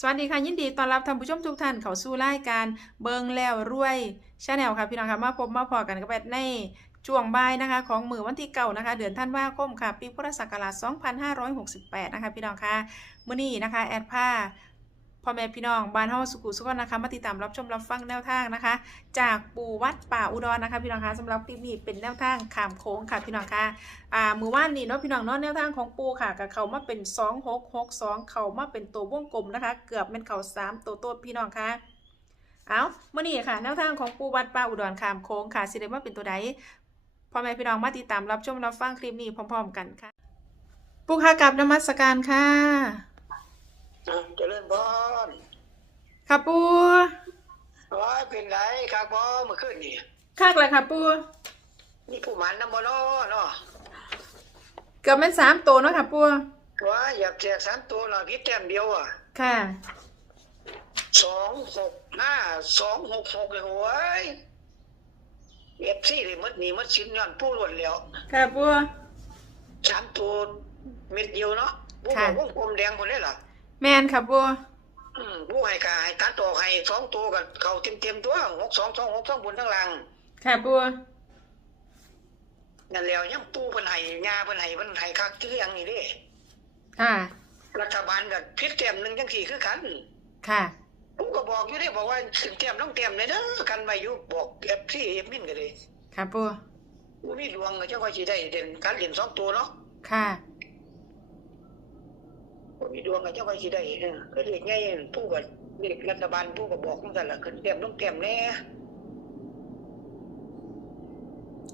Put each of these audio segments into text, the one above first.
สวัสดีค่ะ ยินดีต้อนรับท่านผู้ชมทุกท่านเข้าสู่รายการเบิงแล้วรวยชาแนลค่ะพี่น้องค่ะมาพบมาพอกันกับแบดในช่วงบ่ายนะคะ ของมือวันที่เก่านะคะ เดือนธันวาคมค่ะ ปีพุทธศักราช2568 นะคะ พี่น้องค่ะมื้อนี้นะคะ แอดผ้า พ่อแม่พี่น้องบ้านเฮาสุขุสุขนนะคะมาติดตามรับชมรับฟังแนวทางนะคะ จากปู่วัดป่าอุดรนะคะ พี่น้องคะสำหรับคลิปนี้เป็นแนวทางขามโค้งค่ะพี่น้องคะอ่ามือว่านนี่เนาะพี่น้องเนาะแนวทางของปูค่ะกับเขามาเป็นสองหกหกสองเขามาเป็นตัววงกลมนะคะ เกือบเป็นเขาสามตัวตัวพี่น้องคะเอาเมื่อนี้ค่ะแนวทางของปูวัดป่าอุดรขามโค้งค่ะสิได้มาเป็นตัวใดพ่อแม่พี่น้องมาติดตามรับชมรับฟังคลิปนี้พร้อม ๆ กันค่ะ ปูค่ะกับนมัสการค่ะ อะเจริญพรค่ะปูว่าเป็นไรครับพ่อเมื่อคืนนี่คักเลยค่ะปูนี่ผู้หมันน้ำมันเนาะเนาะเกือบเป็นสามตัวเนาะค่ะปูว่าอยากแจกสามตัวหน่อยพิษแต้มเดียวอะค่ะ สองหกห้าสองหกหกเลยโว้ยเอฟซีเลยมัดหนีมัดชิ้นย้อนผู้ล้วนแล้วค่ะปูสามตัวเม็ดเดียวเนาะผู้บค่ะอกวงกลมแดงคนนี้ล่ะ แมนค่ะปูอืมผู้ให้กาให้ตัดต่อให้สองตัวกับเขาเต็มเต็มๆตัวหกสองสองหกสองบนทั้งล่างค่ะปูนั่นแล้วยังปูเพิ่นให้งาเพิ่นให้เพิ่นให้คักที่เรื่องนี่เด้ค่ะ รัฐบาลกับพิษเต็มหนึ่งจังสี่คือกันค่ะ ผมก็บอกอยู่ได้บอกว่าขึ้นเต็มต้องเต็มเลยเด้อกันไว้อยู่บอกเอฟซีเอฟมินกันเลยค่ะปูกูมีดวงก็จะค่อยสิได้เด่นการเล่นสองตัวเนาะค่ะ กูมีดวงก็จะค่อยสิได้เออก็เรียกง่ายผู้ก็เรียกรัฐบาลผู้ก็บอกเหมือนกันล่ะขึ้นเต็มต้องเต็มแน่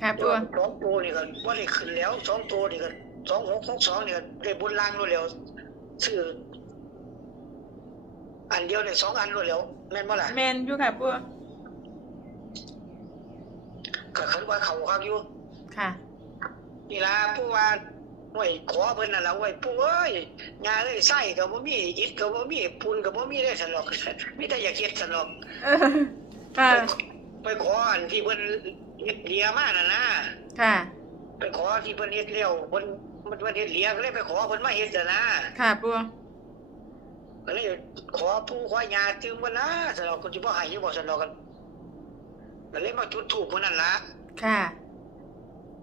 ค่ะปูสองตัวนี่ก็ว่าได้ขึ้นแล้วสองตัวนี่ก็สองหกหกสองนี่ก็ได้บุญล่างรวดแล้วซื้ออันเดียวได้สองอันรวดแล้วแม่นบ่ล่ะแมนอยู่ค่ะปูก็คันว่าเขาคักอยู่ค่ะนี่ล่ะผู้ว่า ห่วยขอเพิ่นน่ะล่ะห่วยผู้เอ้ยงาเอ้ยไส้ก็บ่มีอิฐก็บ่มีปูนก็บ่มีได้ซั่นหรอกมีแต่อยากเฮ็ดซั่นหรอกเออค่ะไปขออันที่เพิ่นเฮ็ดเลียมาน่ะนะค่ะ ไปขอที่เพิ่นเฮ็ดแล้วเพิ่นมันเพิ่นเฮ็ดเลียก็เลยไปขอเพิ่นมาเฮ็ดน่ะนะค่ะปูก็เลยขอผู้ขอยาจึงบ่นะซั่นหรอกก็สิบ่ให้อยู่บ่ซั่นหรอกกันก็เลยมาจุดธูปเพิ่นนั่นล่ะค่ะ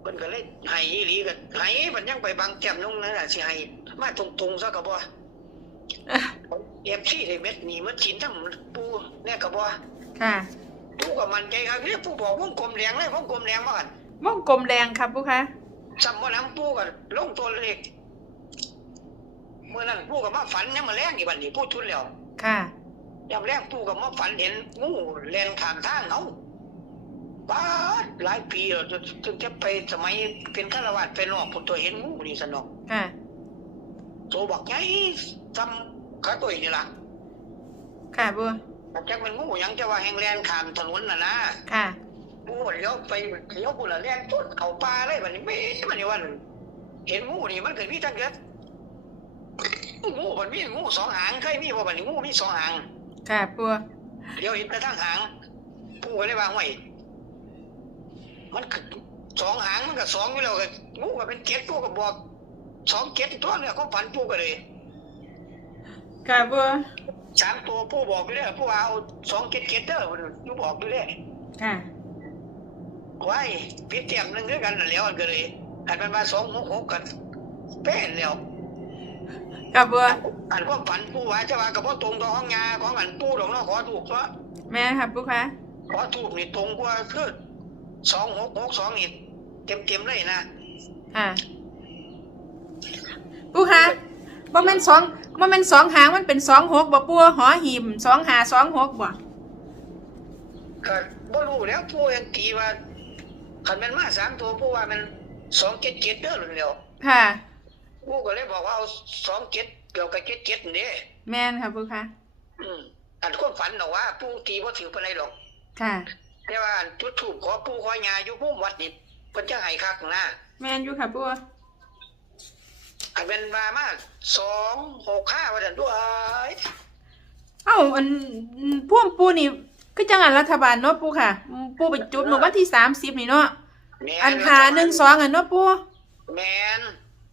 เพิ่นก็เลยให้อีหลีก็ให้มันยังไปบังแก้มลงนั่นน่ะสิให้มาตรงๆซะก็บ่เอฟซีได้เม็ดนี่มันชินทั้งปูเนี่ยก็บ่ค่ะปูก็มั่นใจครับเนี่ยปูบอกวงกลมแดงเลยวงกลมแดงมากันวงกลมแดงครับปูคะซ้ำว่าน้ำปูก็ลงตัวเลขเมื่อนั้นปูก็มาฝันยังมาแรงอีบัดนี้ปูทุนแล้วค่ะยามแรงปูก็มาฝันเห็นงูแล่นข้างทางเอา บาดหลายปีแล้วจนจนจะไปสมัยเป็นฆราวาสไปนอกผมตัวเห็นงูนี่สนอกค่ะโตบอกไงซ้ำขาตัวนี่ล่ะค่ะปูจักมันงูหยังจะว่าแห่งแลนข้ามถนนน่ะนะค่ะปูเลี้ยวไปเลี้ยวปูละแล่นต้นเขาป่าเลยบัดนี้ไม่มันนี่วันเห็นงูนี่มันเกิดมีตั้งเกิดงูมันมีงูสองหางเคยมีบ่บัดนี้งูมีสองหางค่ะปูเดี๋ยวเห็นแต่ทั้งหางปูก็เลยว่าไว้ มันก็สองหางมันก็สองอยู่แล้วก็งูก็เป็นเจ็ดปูก็บอกสองเจ็ดตัวเนี่ยเขาฝันปูก็เลยค่ะปูสามตัวปูบอกอยู่เลยปูว่าเอาสองเจ็ดเจ็ดเด้ออยู่บอกอยู่เลยค่ะไว้พิษเตรียมหนึงด้วยกันนั่นแหล้วก็เลยอันมันมาสองหกหกกันเป็นแล้วค่ะปูอันพวกฝันปูว่าจะว่ากับพ่อตรงต่อห้องงาของอันปูดอกเนาะขอถูกเนาะแม่ค่ะปูคะขอถูกนี่ตรงกว่าคือ สองหกหกสองนี่เต็มเต็มๆเลยนะค่ะปูคะบ่แม่นสองบ่แม่นสองหางมันเป็นสองหกบ่ปูหอหิมสองหาสองหกบ่ก็บ่รู้แล้วปูยังตีว่าคันแมันมาสามตัวปูว่ามันสองเจ็ดเจ็ดเด้อเลยแล้วค่ะปูก็เลยบอกว่าเอาสองเจ็ดเกี่ยวกับเจ็ดเจ็ดนี่แม่นค่ะปูคะอืมอันคนฝันเนาะว่าปูตีว่าถือปานใดดอกค่ะ แต่ว่าอันจุดถูกขอปูขอยาอยู่พุ่มวัดนี่เพิ่นจะให้คักนะแม่นอยู่ค่ะปูอันเป็นมามาสองหกห้าวันนั้นด้วยเอ้าอันพ่วงปูนี่คือจังอันรัฐบาลเนาะปูค่ะปูไปจุดเมื่อวันที่สามสิบนี่เนาะแม่อันหาหนึ่งสองอันเนาะปูแมน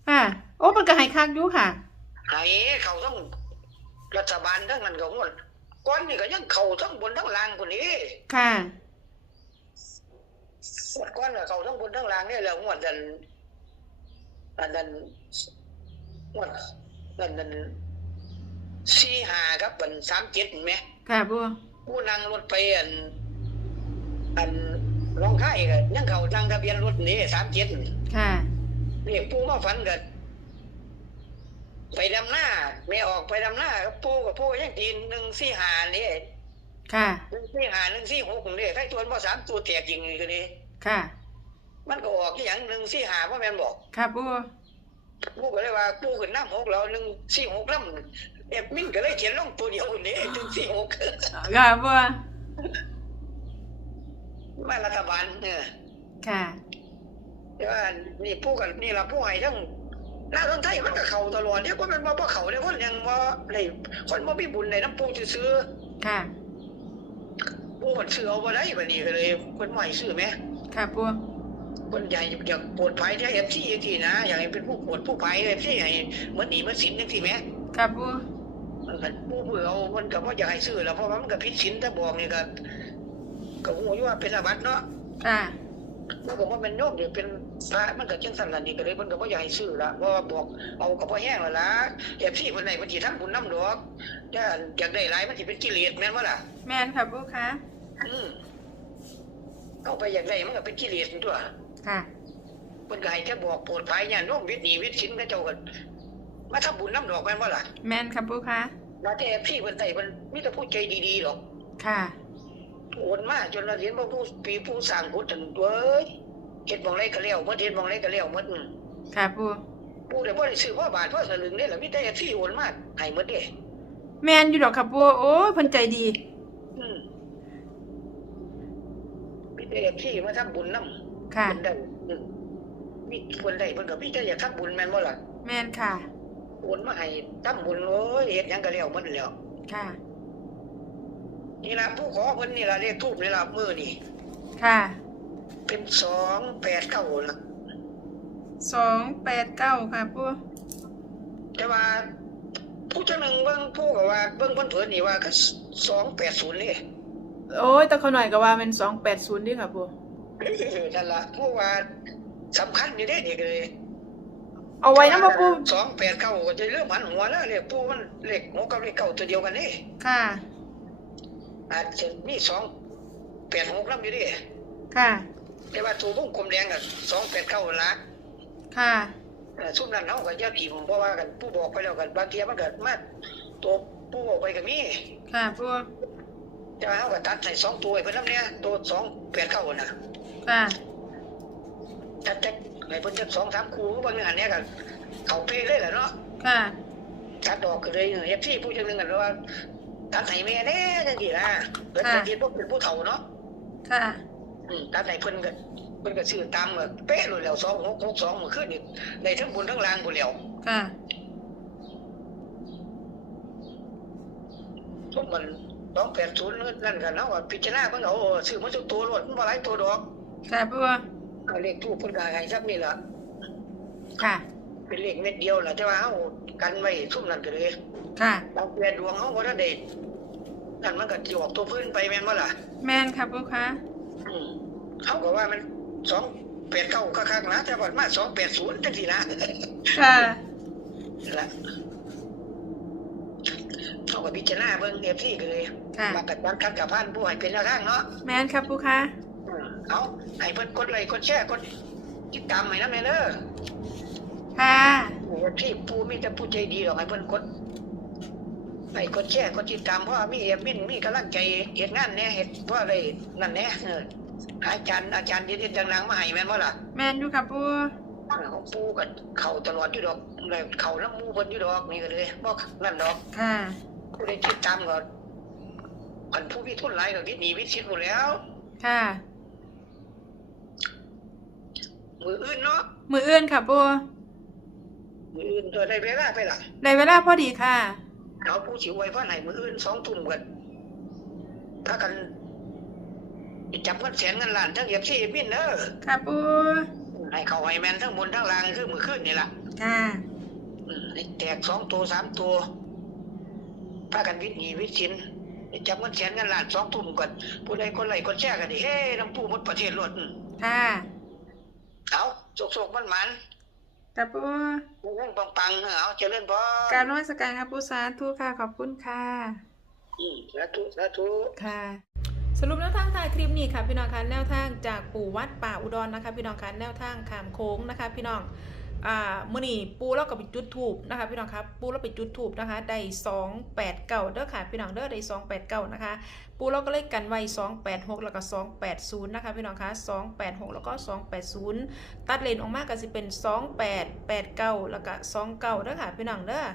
ค่ะโอ้มันก็ให้คักอยู่ค่ะให้เขาต้องรัฐบาลทั้งนั้นก็งวดก้อนนี่ก็ยังเข้าทั้งบนทั้งล่างคนนี้ค่ะง วดก้อนก็เข้าทั้งบนทั้งล่างนี่แหล้วงวดนั้นอันนั้นงวดนั้นนั้นสี่ห้าครับเป็นสามเจ็ดเห็นไหมค่ะปูผู้นั่งรถไปอัน อันร้องไห้ก็ยังเขานั่งทะเบียนรถนี่สามเจ็ดค่ะนี่ปู่มาฝันกันไปดำหน้าไม่ออกไปดำหน้าก็ปู่กับปู่ยังกินหนึ่งสี่หานี่ค่ะหนึ่งสี่หาหนึ่งสี่หกนี่ใครตัวมาสามตัวแตกจริงเลยก็ดี ค่ะ มันก็ออกอหย่างหนึ่งสี่หาพ่อแม่นบอกค่ะปูปู่ก็เลยว่าปู่ขึ้นน้ำหกเราหนึ่งสี่หกน้ำเอ็บมิ้นก็เลยเขียนลงตัวเดียวนี่หนึ่งสี่หกค่ะปูมารัฐบาลเนี่ยค่ะแต่ว่านี่ผู้กันนี่ละผู้ให้ทั้งหน้าทั้งไทยมันก็เข้าตลอดเนี่ยก็เป็นว่าบ่เข้าเนี่ยคนยังบ่ได้คนบ่มีบุญในน้ำปูซื้อค่ะๆผู้มันซื้อเอาบ่ได้บัดนี้ก็เลยคนใหม่ซื้อแหม ค่ะปูคนใหญ่อยากปวดภัยแท้ FC จังซี่นะอยากให้เป็นผู้ปวดผู้ภัย FC ให้เหมือนหนีเหมือนสินจังซี่แหมค่ะปูมันก็ผู้เบื่อเอามันก็บ่อยากให้ซื้อแล้วเพราะว่ามันก็ผิดศีลถ้าบอกนี่ก็ก็ฮู้อยู่ว่าเป็นอาบัติเนาะค่ะมันก็ว่ามันโยมเดี๋ยวเป็นพระมันก็จังสั่นล่ะนี่ก็เลยมันก็บ่อยากให้ซื้อละเพราะว่าบอกเอาก็บ่แห้งแล้วล่ะเอฟซีเพิ่นได้เพิ่นสิทำบุญนำดอกถ้าอยากได้หลายมันสิเป็นกิเลสแม่นบ่ล่ะ แม่นค่ะปูค่ะอืม เอาไปอยากได้มันก็เป็นกิเลสตัวค่ะเพิ่นก็ให้แค่บอกโปรดภัยญาติโยมวิทย์หนีวิทย์สินก็เจ้าก็มาทำบุญนำดอกแม่นบ่ล่ะแม่นค่ะปูค่ะแล้วแต่เอฟซีเพิ่นได้เพิ่นมีแต่ผู้ใจดีๆหรอก ค่ะโอนมาจนเราเห็นว่าผู้ปีผู้สร้างกุฏินั่นตัวเอ้ยเฮ็ดหมองไรก็แล้วหมดเฮ็ดหมองไรก็แล้วหมดอืมค่ะปูผู้ใดบ่ได้ซื้อพ่อบาทพ่อสลึงนี่แหละมีแต่เอฟซีโอนมาให้หมดเด้แม่นอยู่ดอกค่ะปูโอ้ยเพิ่นใจดี อืมมีแต่ เอฟซีมาทำบุญนำค่ะเพิ่นได้อืมมีคนได้เพิ่นก็มีแต่อยากทำบุญแม่นบ่ล่ะแม่นค่ะโอนมาให้ทำบุญโอ้ยเฮ็ดหยังก็แล้วหมดแล้วค่ะ นี่ล่ะผู้ขอเพิ่นนี่ล่ะเลขทูปนี่ล่ะมื้อนี่ค่ะ เป็น289ล่ะสองแปดเก้าค่ะปูแต่ว่าผู้เจ้าหนึงเบิ่งผู้ก็ว่าเบิ่งเพิ่นเพิ่นนี่ว่าก็280นี่ โอ้ยแต่เขาหน่อยก็ว่าเป็นสองแปดศูนย์ดิค่ะปูเออนั่นล่ะผู้ว่าสำคัญอยู่เด้นี่ก็เลย เอาไว้นะมาปูสองแปดเก้าก็จะเริ่มหันหัวแล้วเลขปูมันเลขหัวกับเลขเก้าตัวเดียวกันนี่ค่ะ อาจจะมีสองแปดหกน้ำอยู่ดิค่ะแต่ว่าตัววงกลมแดงกับสองแปดเก้าละค่ะเอ่อซุ่มนั้นเขาก็จะถิ่มเพราะว่ากันผู้บอกไปแล้วกันบางทีมันก็มาตัวผู้บอกไปก็มีค่ะปู แต่ว่าเขาก็ตัดใส่สองตัวไว้เพิ่นน้ำเนี้ยตัวสองแปดเก้าน่ะค่ะ ตัดแต่ไอ้เพิ่นจะสองสามคู่บางอันเนี้ยก็เขาเป๊ะเลยแหละเนาะค่ะ ตัดดอกก็เลยเอฟซีผู้จังหนึงกันว่าตัดให้แม่แน่จังซี่นะเพิ่นจะคิดว่าเป็นผู้เฒ่าเนาะค่ะ อืมตัดให้เพิ่นก็เพิ่นก็ซื้อตามก็เป๊ะเลยแล้ว2662เมื่อคืนนี่ได้ทั้งบนทั้งล่างพุ่นแล้วค่ะ ทุกมัน 280นั่นกันเนาะว่าพิจารณาเพิ่นเอาซื้อมาทุกตัวรถมันบ่หลายตัวดอกค่ะปูเอาเลขทูปเพิ่นก็ให้ซับนี่ล่ะค่ะ เป็นเลขเม็ดเดียวล่ะแต่ว่าเฮากันไว้ซุ่มนั้นก็เลยค่ะบางเทื่อดวงเฮาบ่ทันได้นั่นมันก็สิออกตัวพื้นไปแม่นบ่ล่ะแม่นค่ะปูค่ะอืมเขาก็ว่ามันสองแปดเก้าก็คักนะแต่ว่ามาสองแปดศูนย์จังสินะค่ะนั่นละ เขาก็พิจารณาเบิ่งเอฟซีกันเลยค่ะมากัดบันคัดกับพันผู้ให้เป็นแนวทางเนาะแม่นค่ะปูค่ะอืมเอาให้เพิ่นกดไลค์กดแชร์กดติดตามให้นำแน่เด้อค่ะเอฟซีผู้มีแต่ผู้ใจดีดอกให้เพิ่นกดไลค์กดแชร์กดติดตามเพราะว่ามีเอฟมินมีกำลังใจเฮ็ดงานแหน่เฮ็ดเพราะอะไรนั่นแหน่เอออาจารย์อาจารย์เด็ดๆดังๆมาให้แม่นบ่ล่ะแม่นอยู่ค่ะปูของปูก็เข่าตลอดอยู่ดอกเลยเข่าน้ำมูเพิ่นอยู่ดอกนี่ก็เลยบ่นั่นดอกค่ะ ผู้ใดติดตามก็อันผู้มีทุนหลายก็วิทย์หนีวิทย์ชิดหมดแล้ว ค่ะ มืออื่นเนาะมืออื่นค่ะปูมืออื่นตัวได้เวลาไปล่ะได้เวลาพอดีค่ะเอาผู้สิไว้พ่อไหนมืออื่นสองทุ่มกันถ้ากันจับเงินแสนเงินล้านทั้งเหยียบซี่มินเด้อค่ะปูให้เขาให้แมนทั้งบนทั้งล่างคือมือขึ้นนี่ล่ะค่ะ อืมให้แตกสองตัวสามตัว พากันวิทย์หนีวิทย์สินจับเงินแสนเงินล้านสองทุ่มก่อนผู้ใดคนไหลคนแช่กันดิเฮ้น้ำปูหมดประเทศรวดค่ะเอาโศกๆมันมันค่ะปูเรื่องปังๆเอาเจริญพรการนมัสการครับปูสาธุค่ะขอบคุณค่ะอืมสาธุสาธุค่ะสรุปแนวทางถ่ายคลิปนี้ค่ะพี่น้องคะแนวทางจากปู่วัดป่าอุดรนะคะ พี่น้องคะแนวทางขามโค้งนะคะ พี่น้อง อ่ามื่อนี้ปูเราก็ไปจุดถูกนะคะพี่น้องครับปูเราไปจุดถูกนะคะได้สองแปดเก้าเด้อค่ะพี่น้องเด้อได้สองแปดเก้านะคะปูเราก็เลขกันไว้สองแปดหกแล้วก็สองแปดศูนย์นะคะพี่น้องคะสองแปดหกแล้วก็สองแปดศูนย์ตัดเลนออกมาก็จะเป็นสองแปดแปดเก้าแล้วก็สองเก้าเด้อค่ะพี่น้องเด้อ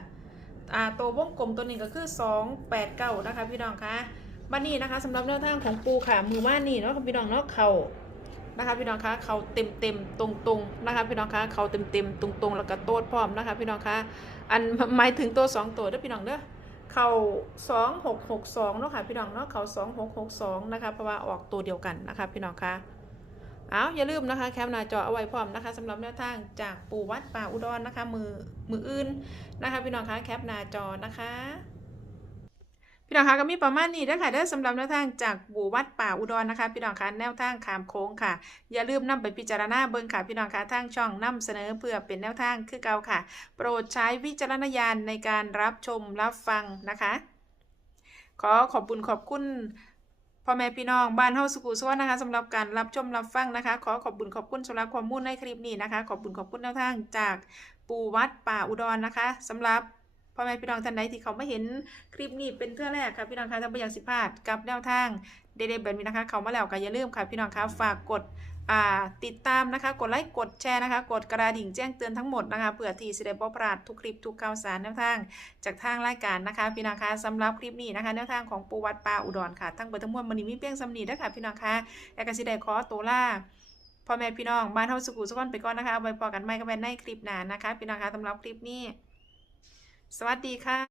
อ่าตัววงกลมตัวนี้ก็คือสองแปดเก้านะคะพี่น้องคะบ้านนี้นะคะสำหรับแนวทางของปูค่ะมือบ้านนี่เนาะพี่น้องเนาะเขา นะคะพี่น้องคะเขาเต็มเต็มตรงตรงนะคะพี่น้องคะเขาเต็มเต็มตรงตรงแล้วก็โต๊ดพร้อมนะคะพี่น้องคะอันหมายถึงตัวสองตัวเด้อพี่น้องเด้อเขาสองหกหกสองเนาะค่ะพี่น้องเนาะเขาสองหกหกสองนะคะเพราะว่าออกตัวเดียวกันนะคะพี่น้องคะเอาอย่าลืมนะคะแคปหน้าจอเอาไว้พร้อมนะคะสำหรับแนวทางจากปู่วัดป่าอุดรนะคะมือมืออื่นนะคะพี่น้องคะแคปหน้าจอนะคะ พี่น้องคะก็มีประมาณนี้เด้อค่ะเด้อสำหรับแนวทางจากบูวัดป่าอุดรนะคะ พี่น้องคะแนวทางขามโค้งค่ะ อย่าลืมนำไปพิจารณาเบิ่งค่ะ พี่น้องคะทางช่องนำเสนอเพื่อเป็นแนวทางคือเก่าค่ะ โปรดใช้วิจารณญาณในการรับชมรับฟังนะคะ ขอขอบคุณขอบคุณพ่อแม่พี่น้องบ้านเฮาสุขุสวัสดิ์นะคะสำหรับการรับชมรับฟังนะคะ ขอขอบคุณขอบคุณสำหรับข้อมูลในคลิปนี้นะคะ ขอบคุณขอบคุณแนวทางจากปูวัดป่าอุดรนะคะสำหรับ พ่อแม่พี่น้องท่านใดที่เขาไม่เห็นคลิปนี้เป็นเทื่อแรกค่ะพี่น้องคะทำไปอย่างสิพลาดกับแนวทางเด็ดแบบนี้นะคะเขามาแล้วก็อย่าลืมค่ะพี่น้องคะฝากกดติดตามนะคะ กดไลค์กดแชร์นะคะ กดกระดิ่งแจ้งเตือนทั้งหมดนะคะเพื่อที่จะได้บ่พลาดทุกคลิปทุกข่าวสารแนวทาง จากทางรายการนะคะพี่น้องคะสำหรับคลิปนี้นะคะแนวทางของปูวัดป่าอุดรค่ะทั้งเบอร์ทั้งมวลมันนี้มีเพียงสำนีนะคะพี่น้องคะและก็สิได้ขอตัวล่าพ่อแม่พี่น้องบ้านเฮาสุขุสุขอนไปก่อนนะคะเอาไว้พอกันใหม่ก็เป็นในคลิปหน้านะคะ พี่น้องคะสำหรับคลิปนี้ สวัสดีค่ะ